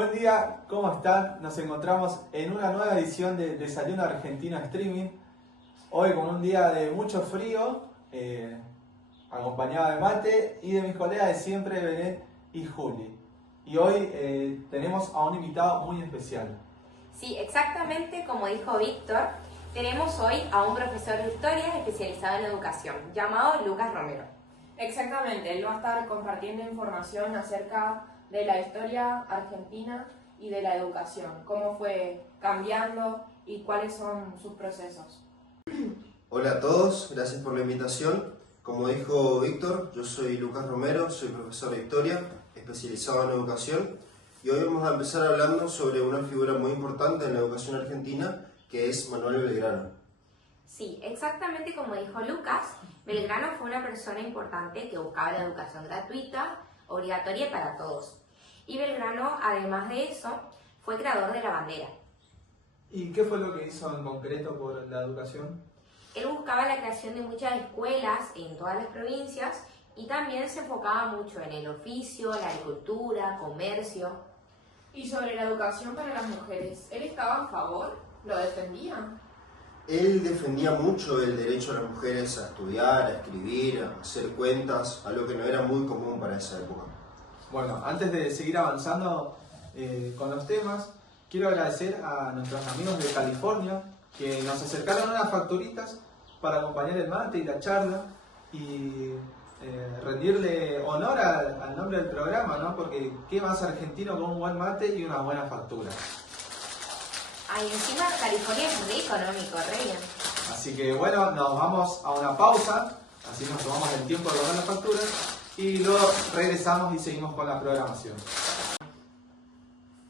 Buen día, ¿cómo están? Nos encontramos en una nueva edición de Desayuno Argentino Streaming. Hoy con un día de mucho frío, acompañado de mate y de mis colegas de siempre, Benet y Juli. Y hoy tenemos a un invitado muy especial. Sí, exactamente como dijo Víctor, tenemos hoy a un profesor de historia especializado en educación, llamado Lucas Romero. Exactamente, él va a estar compartiendo información acerca de la historia argentina y de la educación, cómo fue cambiando y cuáles son sus procesos. Hola a todos, gracias por la invitación. Como dijo Víctor, yo soy Lucas Romero, soy profesor de historia, especializado en educación, y hoy vamos a empezar hablando sobre una figura muy importante en la educación argentina, que es Manuel Belgrano. Sí, exactamente como dijo Lucas, Belgrano fue una persona importante que buscaba la educación gratuita, obligatoria para todos. Y Belgrano, además de eso, fue creador de la bandera. ¿Y qué fue lo que hizo en concreto por la educación? Él buscaba la creación de muchas escuelas en todas las provincias y también se enfocaba mucho en el oficio, la agricultura, comercio. Y sobre la educación para las mujeres, ¿él estaba a favor? ¿Lo defendía? Él defendía mucho el derecho a las mujeres a estudiar, a escribir, a hacer cuentas, algo que no era muy común para esa época. Bueno, antes de seguir avanzando con los temas, quiero agradecer a nuestros amigos de California que nos acercaron unas facturitas para acompañar el mate y la charla y rendirle honor al nombre del programa, ¿no? Porque qué más argentino con un buen mate y una buena factura. Ay, encima California es muy económico, re bien. Así que bueno, nos vamos a una pausa, así nos tomamos el tiempo de tomar las facturas y luego regresamos y seguimos con la programación.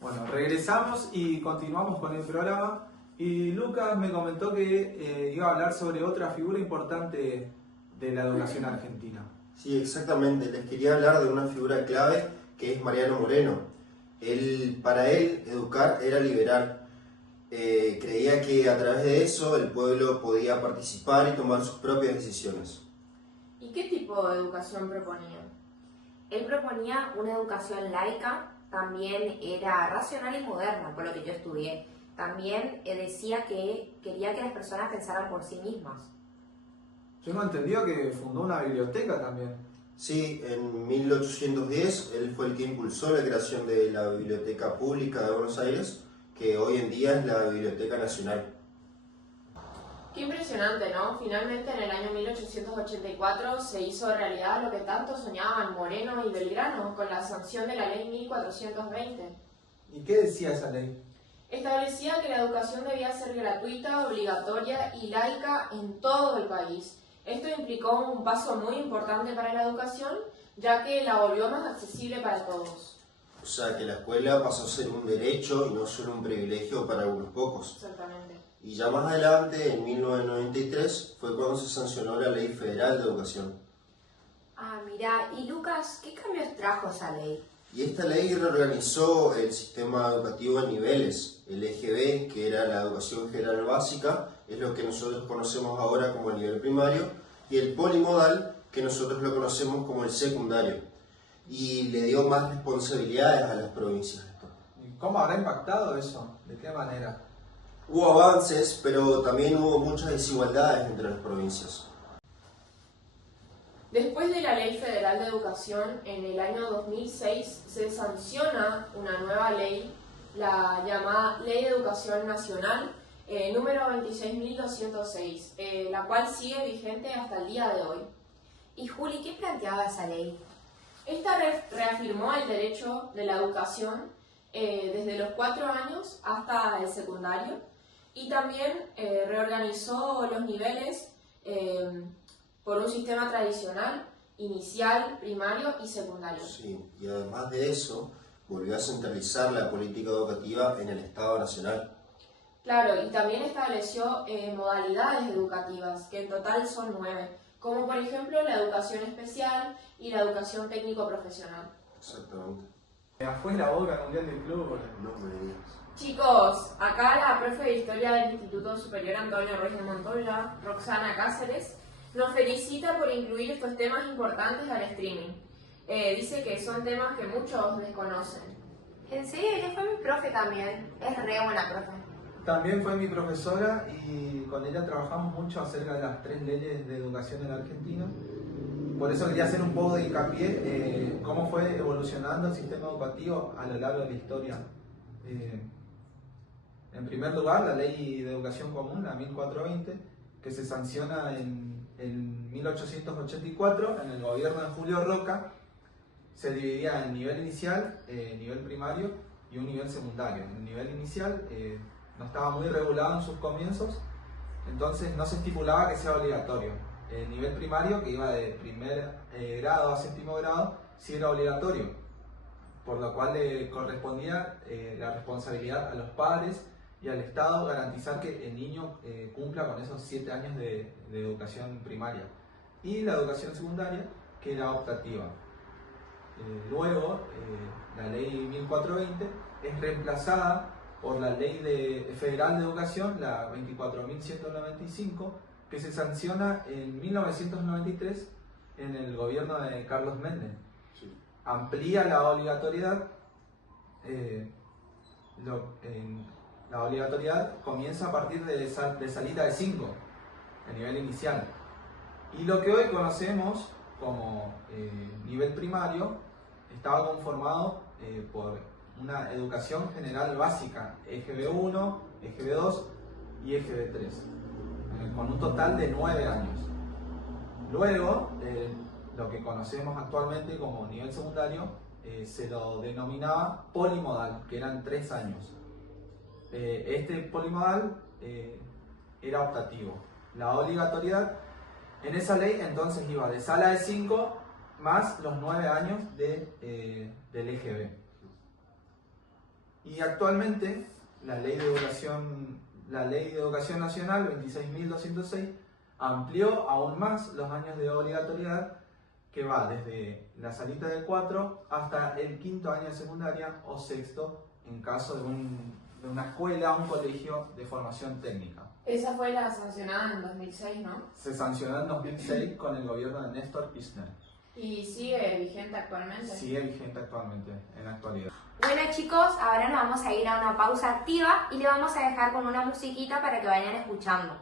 Bueno, regresamos y continuamos con el programa. Y Lucas me comentó que iba a hablar sobre otra figura importante de la educación argentina. Sí, exactamente. Les quería hablar de una figura clave que es Mariano Moreno. Para él, educar era liberar. Creía que a través de eso el pueblo podía participar y tomar sus propias decisiones. ¿Y qué tipo de educación proponía? Él proponía una educación laica, también era racional y moderna, por lo que yo estudié. También decía que quería que las personas pensaran por sí mismas. Yo no entendió que fundó una biblioteca también. Sí, en 1810 él fue el que impulsó la creación de la Biblioteca Pública de Buenos Aires, que hoy en día es la Biblioteca Nacional. Qué impresionante, ¿no? Finalmente en el año 1884 se hizo realidad lo que tanto soñaban Moreno y Belgrano con la sanción de la ley 1420. ¿Y qué decía esa ley? Establecía que la educación debía ser gratuita, obligatoria y laica en todo el país. Esto implicó un paso muy importante para la educación, ya que la volvió más accesible para todos. O sea que la escuela pasó a ser un derecho y no solo un privilegio para unos pocos. Exactamente. Y ya más adelante, en 1993, fue cuando se sancionó la Ley Federal de Educación. Ah, mira, y Lucas, ¿qué cambios trajo esa ley? Y esta ley reorganizó el sistema educativo en niveles. El eje B, que era la educación general básica, es lo que nosotros conocemos ahora como el nivel primario, y el polimodal, que nosotros lo conocemos como el secundario. Y le dio más responsabilidades a las provincias. ¿Y cómo habrá impactado eso? ¿De qué manera? Hubo avances, pero también hubo muchas desigualdades entre las provincias. Después de la Ley Federal de Educación, en el año 2006 se sanciona una nueva ley, la llamada Ley de Educación Nacional, número 26.206, la cual sigue vigente hasta el día de hoy. Y Juli, ¿qué planteaba esa ley? Esta reafirmó el derecho de la educación desde los 4 años hasta el secundario y también reorganizó los niveles por un sistema tradicional, inicial, primario y secundario. Sí, y además de eso, volvió a centralizar la política educativa en el Estado Nacional. Claro, y también estableció modalidades educativas, que en total son 9, como por ejemplo la educación especial y la educación técnico-profesional. Exactamente. Fue la obra mundial del club. No me digas. Chicos, acá la profe de Historia del Instituto Superior Antonio Ruiz de Montoya, Roxana Cáceres, nos felicita por incluir estos temas importantes al streaming. Dice que son temas que muchos desconocen. ¿En serio? ¿Le fue profe también, es re buena profe. También fue mi profesora y con ella trabajamos mucho acerca de las 3 leyes de educación en la Argentina. Por eso quería hacer un poco de hincapié cómo fue evolucionando el sistema educativo a lo largo de la historia. En primer lugar, la Ley de Educación Común, la 1420, que se sanciona en 1884 en el gobierno de Julio Roca, se dividía en nivel inicial, nivel primario y un nivel secundario. El nivel inicial no estaba muy regulado en sus comienzos, entonces no se estipulaba que sea obligatorio. El nivel primario, que iba de primer grado a séptimo grado, sí era obligatorio, por lo cual le correspondía la responsabilidad a los padres y al Estado garantizar que el niño cumpla con esos 7 años de educación primaria. Y la educación secundaria, que era optativa. Luego, la ley 1420 es reemplazada por la ley federal de educación, la 24.195, que se sanciona en 1993 en el gobierno de Carlos Menem. Sí. Amplía la obligatoriedad. La obligatoriedad comienza a partir de salida de 5, a nivel inicial. Y lo que hoy conocemos como nivel primario estaba conformado por una educación general básica, EGB1, EGB2 y EGB3, con un total de 9 años. Luego, lo que conocemos actualmente como nivel secundario, se lo denominaba polimodal, que eran 3 años. Este polimodal era optativo. La obligatoriedad en esa ley entonces iba de sala de 5 más los 9 años del EGB. Y actualmente la Ley de Educación Nacional 26.206 amplió aún más los años de obligatoriedad, que va desde la salita de 4 hasta el 5.º año de secundaria o 6.º en caso de una escuela, un colegio de formación técnica. Esa fue la sancionada en 2006, ¿no? Se sancionó en 2006 con el gobierno de Néstor Kirchner. ¿Y sigue vigente actualmente? Sigue vigente actualmente, en la actualidad. Bueno chicos, ahora nos vamos a ir a una pausa activa y le vamos a dejar con una musiquita para que vayan escuchando.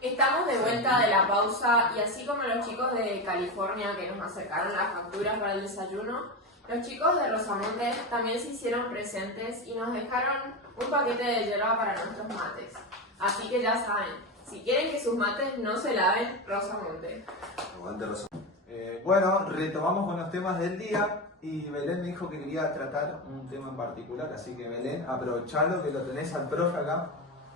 Estamos de vuelta de la pausa y así como los chicos de California que nos acercaron las facturas para el desayuno, los chicos de Rosamonte también se hicieron presentes y nos dejaron un paquete de yerba para nuestros mates. Así que ya saben, si quieren que sus mates no se laven, Rosamonte. Aguante Rosamonte. Bueno, retomamos con los temas del día y Belén me dijo que quería tratar un tema en particular, así que Belén, aprovechalo que lo tenés al profe acá.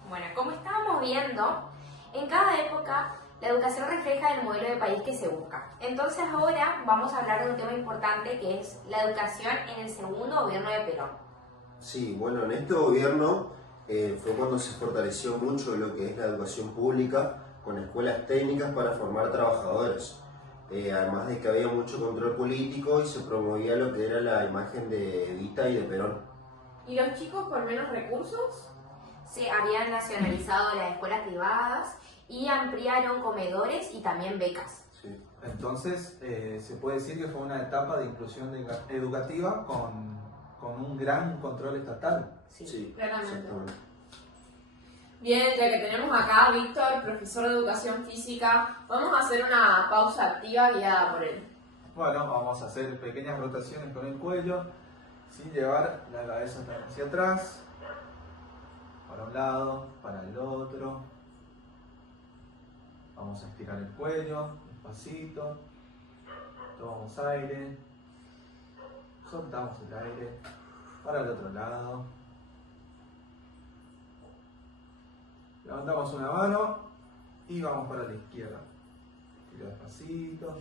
Bueno, como estábamos viendo, en cada época la educación refleja el modelo de país que se busca. Entonces ahora vamos a hablar de un tema importante que es la educación en el segundo gobierno de Perón. Sí, bueno, en este gobierno fue cuando se fortaleció mucho lo que es la educación pública con escuelas técnicas para formar trabajadores. Además de que había mucho control político y se promovía lo que era la imagen de Evita y de Perón. ¿Y los chicos con menos recursos? Se habían nacionalizado las escuelas privadas y ampliaron comedores y también becas. Sí. Entonces, se puede decir que fue una etapa de inclusión educativa con un gran control estatal. Sí, claramente. exactamente. Bien, ya que tenemos acá a Víctor, profesor de educación física, vamos a hacer una pausa activa guiada por él. Bueno, vamos a hacer pequeñas rotaciones con el cuello, sin llevar la cabeza tan hacia atrás, para un lado, para el otro. Vamos a estirar el cuello, despacito, tomamos aire, soltamos el aire, para el otro lado. Levantamos una mano y vamos para la izquierda. Tiro despacito.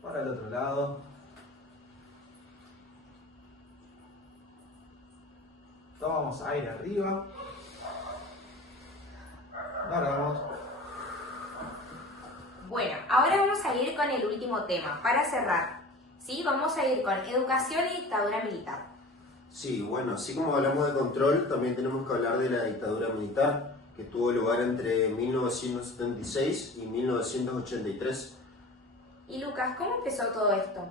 Para el otro lado. Tomamos aire arriba. Largamos. Bueno, ahora vamos a ir con el último tema, para cerrar. ¿Sí? Vamos a ir con educación y dictadura militar. Sí, bueno, así como hablamos de control, también tenemos que hablar de la dictadura militar, que tuvo lugar entre 1976 y 1983. Y Lucas, ¿cómo empezó todo esto?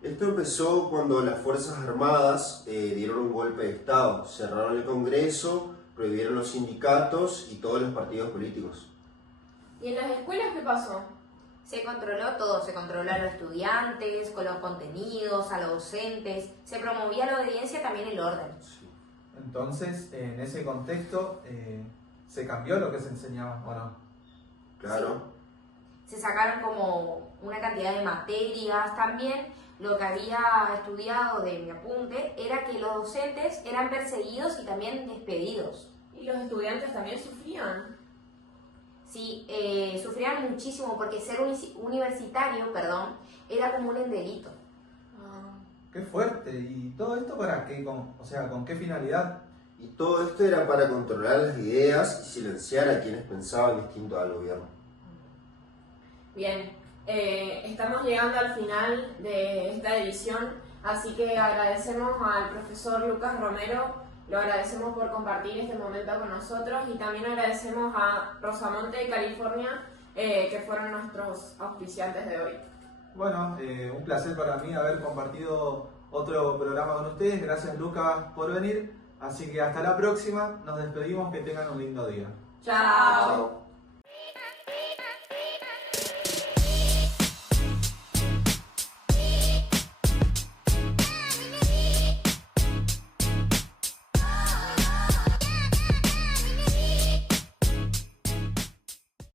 Esto empezó cuando las Fuerzas Armadas dieron un golpe de Estado, cerraron el Congreso, prohibieron los sindicatos y todos los partidos políticos. ¿Y en las escuelas qué pasó? Se controló todo, se controló a los estudiantes, con los contenidos, a los docentes, se promovía la obediencia y también el orden. Sí. Entonces, en ese contexto, ¿se cambió lo que se enseñaba o no? Claro. Se sacaron como una cantidad de materias. También lo que había estudiado de mi apunte era que los docentes eran perseguidos y también despedidos. ¿Y los estudiantes también sufrían? Sí, sufrían muchísimo porque ser universitario, era como un delito. Qué fuerte. ¿Y todo esto para qué? ¿Con qué finalidad? Y todo esto era para controlar las ideas y silenciar a quienes pensaban distinto al gobierno. Bien, estamos llegando al final de esta edición, así que agradecemos al profesor Lucas Romero, lo agradecemos por compartir este momento con nosotros y también agradecemos a Rosamonte de California, que fueron nuestros auspiciantes de hoy. Bueno, un placer para mí haber compartido otro programa con ustedes. Gracias, Lucas, por venir. Así que hasta la próxima. Nos despedimos. Que tengan un lindo día. Chao. Chao.